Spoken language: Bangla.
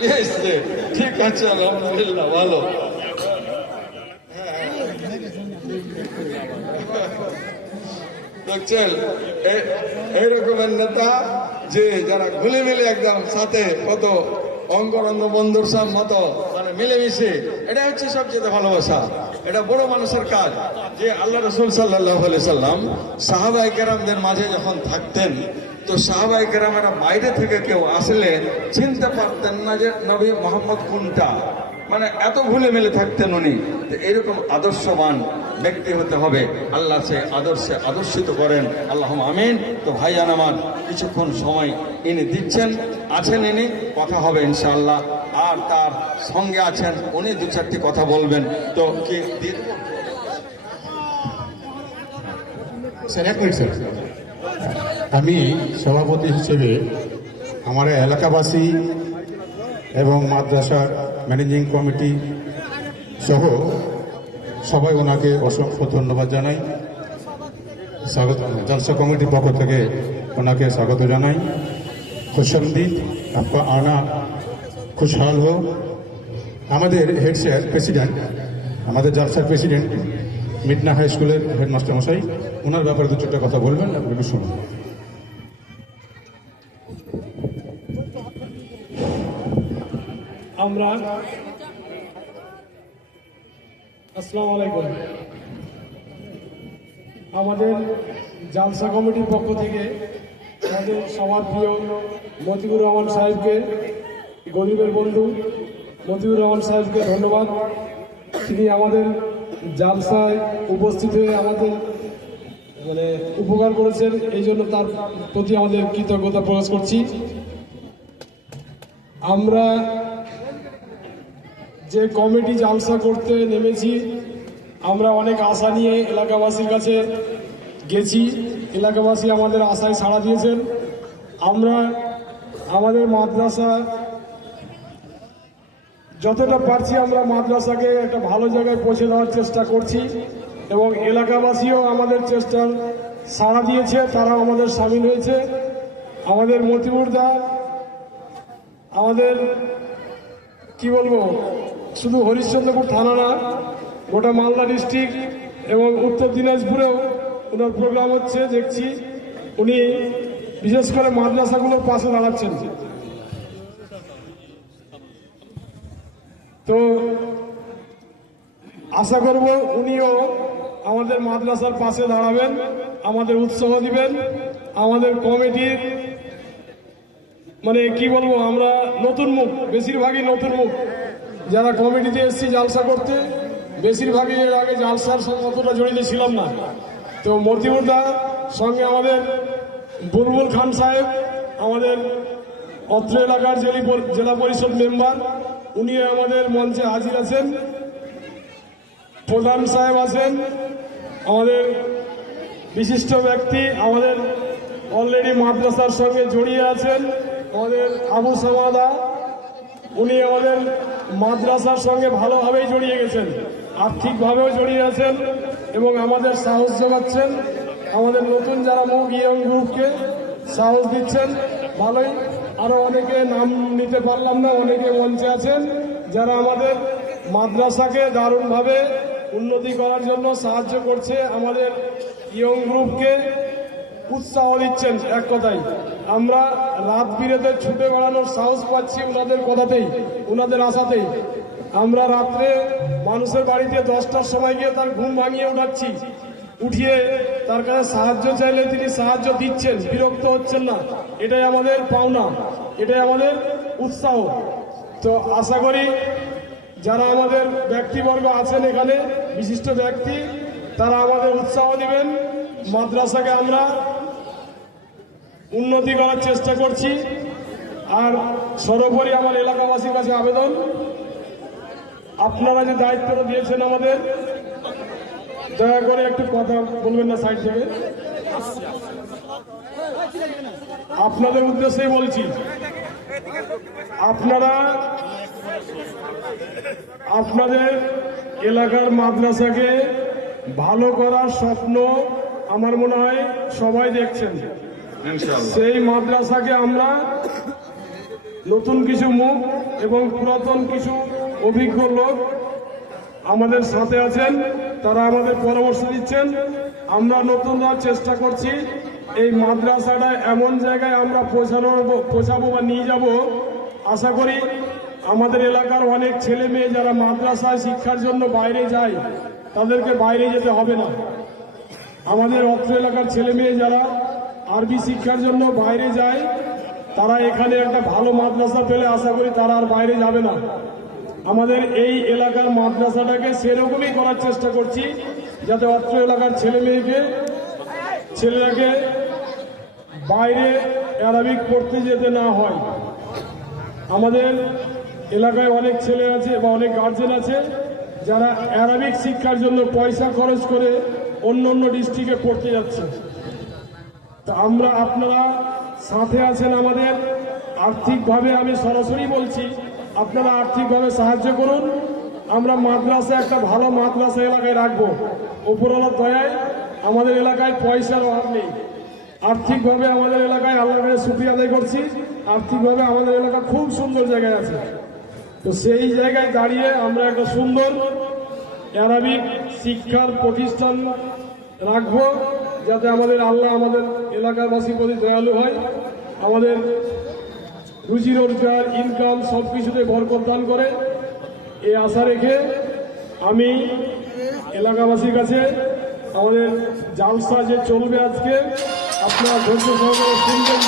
নিয়ে এসছে ঠিক আছে আলহামদুলিল্লাহ ভালো দেখছেন এ- এইরকমের নেতা যে যারা ঘুলে মিলে একদম সাথে কত অঙ্গরঙ্গ বন্ধুর সব মত মানে মিলেমিশে। এটা হচ্ছে সবচেয়ে ভালোবাসা। এটা বড় মানুষের কাজ। যে আল্লাহ রসুল সাল্লাহ সাল্লাম সাহাবাই কেরামদের মাঝে যখন থাকতেন, তো সাহাবাই কেরামেরা বাইরে থেকে কেউ আসলে চিনতে পারতেন না যে নবী মোহাম্মদ কোনটা। মানে এত ভুলে মিলে থাকতেন উনি এরকম আদর্শবান ব্যক্তি হতে হবে। আল্লাহ সে আদর্শে আদর্শিত করেন। আল্লাহ আমিন। তো ভাইজান আমার, কিছুক্ষণ সময় ইনি দিচ্ছেন। আছেন ইনি, কথা হবে ইনশাআল্লাহ। আর তার সঙ্গে আছেন, উনি দু চারটি কথা বলবেন। তো কি আমি সভাপতি হিসেবে আমার এলাকাবাসী এবং মাদ্রাসার ম্যানেজিং কমিটি সহ সবাই ওনাকে অসংখ্য ধন্যবাদ জানাই। স্বাগত জলসা কমিটির পক্ষ থেকে ওনাকে স্বাগত জানাই। খুশামদিন আপকা আনা, খুশহাল হো আমাদের হেড স্যার প্রেসিডেন্ট আমাদের জলসার প্রেসিডেন্ট মিটনা হাই স্কুলের হেডমাস্টার মশাই, ওনার ব্যাপারে দু চারটা কথা বলবেন আপনাকে শুনুন। আমরা আসসালামু আলাইকুম। আমাদের জালসা কমিটির পক্ষ থেকে আমাদের সবার প্রিয় মতিউর রহমান সাহেবকে, গরিবের বন্ধু মতিউর রহমান সাহেবকে ধন্যবাদ। তিনি আমাদের জালসায় উপস্থিত হয়ে আমাদের মানে উপকার করেছেন, এই জন্য তার প্রতি আমাদের কৃতজ্ঞতা প্রকাশ করছি। আমরা যে কমিটি জালসা করতে নেমেছি, আমরা অনেক আশা নিয়ে এলাকাবাসীর কাছে গেছি। এলাকাবাসী আমাদের আশায় সাড়া দিয়েছেন। আমরা আমাদের মাদ্রাসা যতটা পারছি আমরা মাদ্রাসাকে একটা ভালো জায়গায় পৌঁছে দেওয়ার চেষ্টা করছি এবং এলাকাবাসীও আমাদের চেষ্টার সাড়া দিয়েছে, তারাও আমাদের সামিল হয়েছে। আমাদের মতিবুরদা আমাদের, কি বলব? শুধু হরিশ্চন্দ্রপুর থানা না, গোটা মালদা ডিস্ট্রিক্ট এবং উত্তর দিনাজপুরেও ওনার প্রোগ্রাম হচ্ছে, দেখছি। উনি বিশেষ করে মাদ্রাসাগুলোর পাশে দাঁড়াচ্ছেন। তো আশা করব উনিও আমাদের মাদ্রাসার পাশে দাঁড়াবেন, আমাদের উৎসাহ দিবেন, আমাদের কমিটির মানে কি বলব, আমরা নতুন মুখ, বেশিরভাগই নতুন মুখ। যারা কমিটিতে এসেছি জালসা করতে, বেশিরভাগই এর আগে জালসার সঙ্গে অতটা জড়িত ছিলাম না। তো মতিবুরদা সঙ্গে আমাদের বুলবুল খান সাহেব, আমাদের অত্র এলাকার জেলা পরিষদ মেম্বার, উনি আমাদের মঞ্চে হাজির আছেন। প্রধান সাহেব আছেন। আমাদের বিশিষ্ট ব্যক্তি আমাদের অলরেডি মাদ্রাসার সঙ্গে জড়িয়ে আছেন। আমাদের আবু সামাদা উনি আমাদের মাদ্রাসার সঙ্গে ভালোভাবেই জড়িয়ে গেছেন, আর্থিকভাবেও জড়িয়ে আছেন এবং আমাদের সাহস যোগাচ্ছেন আমাদের নতুন যারা মুখ ইয়ং গ্রুপকে সাহস দিচ্ছেন, ভালোই। আরও অনেকে নাম নিতে পারলাম না, অনেকে মঞ্চে আছেন যারা আমাদের মাদ্রাসাকে দারুণভাবে উন্নতি করার জন্য সাহায্য করছে। আমাদের ইয়ং গ্রুপকে উৎসাহ দিচ্ছেন এক কথাই আমরা রাত বিরেতে ছুটে বেড়ানোর সাহস পাচ্ছি ওনাদের কথাতেই, ওনাদের আশাতেই। আমরা রাত্রে মানুষের বাড়িতে দশটার সময় গিয়ে তার ঘুম ভাঙিয়ে উঠাচ্ছি। উঠিয়ে তার কাছে সাহায্য চাইলে তিনি সাহায্য দিচ্ছেন, বিরক্ত হচ্ছেন না। এটাই আমাদের পাওনা, এটাই আমাদের উৎসাহ। তো আশা করি যারা আমাদের ব্যক্তিবর্গ আছেন এখানে, বিশিষ্ট ব্যক্তি, তারা আমাদের উৎসাহ দিবেন। মাদ্রাসাকে আমরা উন্নতি করার চেষ্টা করছি। আর সর্বোপরি আমার এলাকাবাসীর কাছে আবেদন। আপনারা যে দায়িত্বটা দিয়েছেন আমাদের, দয়া করে একটু কথা বলবেন না সাইড থেকে। আপনাদের উদ্দেশ্যেই বলছি, আপনারা আপনাদের এলাকার মাদ্রাসাকে ভালো করার স্বপ্ন আমার মনে হয় সবাই দেখছেন। সেই মাদ্রাসাকে আমরা নতুন কিছু মুখ এবং পুরাতন কিছু অভিজ্ঞ লোক আমাদের সাথে আছেন, তারা আমাদের পরামর্শ দিচ্ছেন। আমরা নতুনরা চেষ্টা করছি এই মাদ্রাসাটা এমন জায়গায় আমরা পৌঁছানো পৌঁছাবো বা নিয়ে যাব। আশা করি আমাদের এলাকার অনেক ছেলে মেয়ে যারা মাদ্রাসায় শিক্ষার জন্য বাইরে যায়, তাদেরকে বাইরে যেতে হবে না। আমাদের অত্র এলাকার ছেলে মেয়ে যারা আরবি শিক্ষার জন্য বাইরে যায়, তারা এখানে একটা ভালো মাদ্রাসা পেলে আশা করি তারা আর বাইরে যাবে না। আমাদের এই এলাকার মাদ্রাসাটাকে সেরকমই করার চেষ্টা করছি, যাতে অত্র এলাকার ছেলে মেয়েকে ছেলেরাকে বাইরে অ্যারাবিক পড়তে যেতে না হয়। আমাদের এলাকায় অনেক ছেলে আছে বা অনেক গার্জেন আছে, যারা অ্যারাবিক শিক্ষার জন্য পয়সা খরচ করে অন্য অন্য ডিস্ট্রিক্টে পড়তে যাচ্ছে। তা আমরা আপনারা সাথে আছেন আমাদের। আর্থিকভাবে আমি সরাসরি বলছি, আপনারা আর্থিকভাবে সাহায্য করুন। আমরা মাদ্রাসা, একটা ভালো মাদ্রাসা এলাকায় রাখব। উপরওয়ালার দয়ায় আমাদের এলাকায় পয়সার অভাব নেই। আর্থিকভাবে আমাদের এলাকায় আল্লাহ সুক্রিয়া আদায় করছি। আর্থিকভাবে আমাদের এলাকা খুব সুন্দর জায়গায় আছে। তো সেই জায়গায় দাঁড়িয়ে আমরা একটা সুন্দর অ্যারাবিক শিক্ষার প্রতিষ্ঠান রাখব। যাতে আমাদের আল্লাহ আমাদের এলাকাবাসীর প্রতি দয়ালু হয়, আমাদের রুজি রোজগার ইনকাম সব কিছুতে বরকত দান করে। এ আশা রেখে আমি এলাকাবাসীর কাছে আমাদের জালসা যে চলবে আজকে, আপনার ধৈর্য সহকারে শুনবেন।